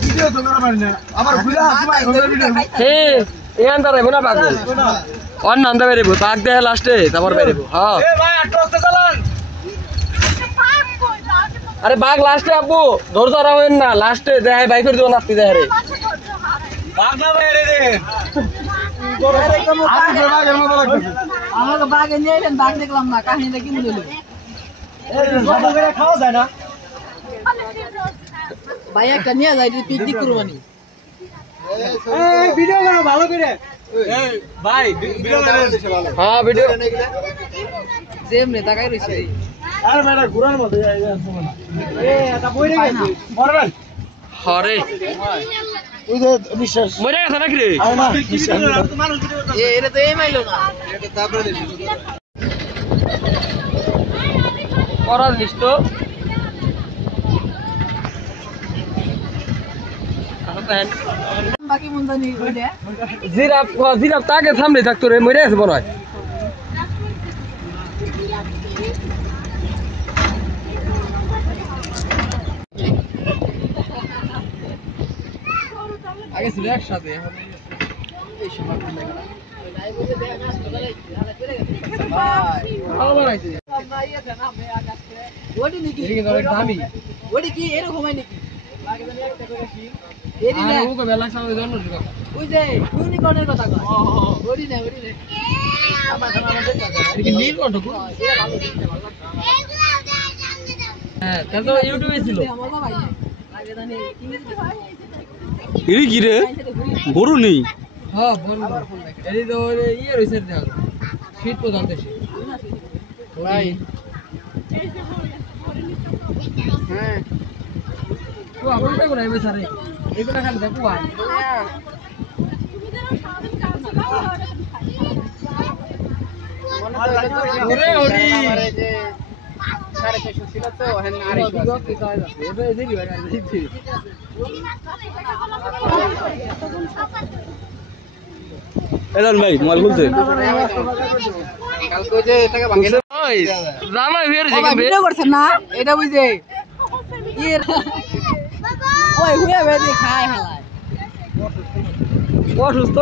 video তো করা পারি না আমার ঘুরে আসবে ভিডিও হে এখান তারে বনা পাগল অন নান্দা বেরিব পাক দে লাস্টে তারপর বেরিব হ্যাঁ এ ভাই আটো আস্তে চালান আরে বাঘ লাস্টে আব্বু ধর ধরা হইন না লাস্টে দেখাই বাই করে দিব নাতি দেখাই রে বাঘ না বাইরে দে আমাকে বাঘে নিয়ে এলেন বাঘ দেখলাম না কাহিনীটা কি বললো খাওয়া যায় না ভাই একটা নিয়ে যাই পিকনিক করবানি ভিডিও করো ভালো করে ভাই ভিডিও করে ভালো হ্যাঁ ভিডিও যেমনে তাকাই রইছে আর মেলা ঘুরার মতো এ এটা বইরে গেছে মরবেন হরে ওই যে বিশ্বাস মরে গেছে নাকি রে আর না বিশ্বাস এটা তো এই মাইলো না এটা তারপরে দেখি করার লিস্ট তো বাকি মুন্দানি ওইটা জিরাফ জিরাফ তাকে সামনে থাকতো রে মরে আছে মনে হয় আগে ছিল একসাথে এখন এই সময় ওটি নাকি দামি ওটি কি এরকম হয় নাকি ওই যে ইউনিকর্নের কথা কয় ওটি না ইউটিউবে ছিল মজা ভাই আগে জানি কি রে গরু নেই হ্যাঁ বলবো এই তো ইয়ে রইছে দেখো শীত তো জানতেছি ভাই হ্যাঁ তো আপনারা কোন আইবে স্যার এইগুলা খালি দেখো ভাই ওরে ওরে যে 650 ছিল তো হেন আরে কি কয় এটা দিলি ভাই দিছি এলান ভাই মোবাইল খুলছে কালকে যে এটাকে ভাঙে ওই রামা ফের যে ভিডিও করছেন না এটা বুঝে ইয়ে ওই হুয়া বেদি খায় হালায় অসুস্থ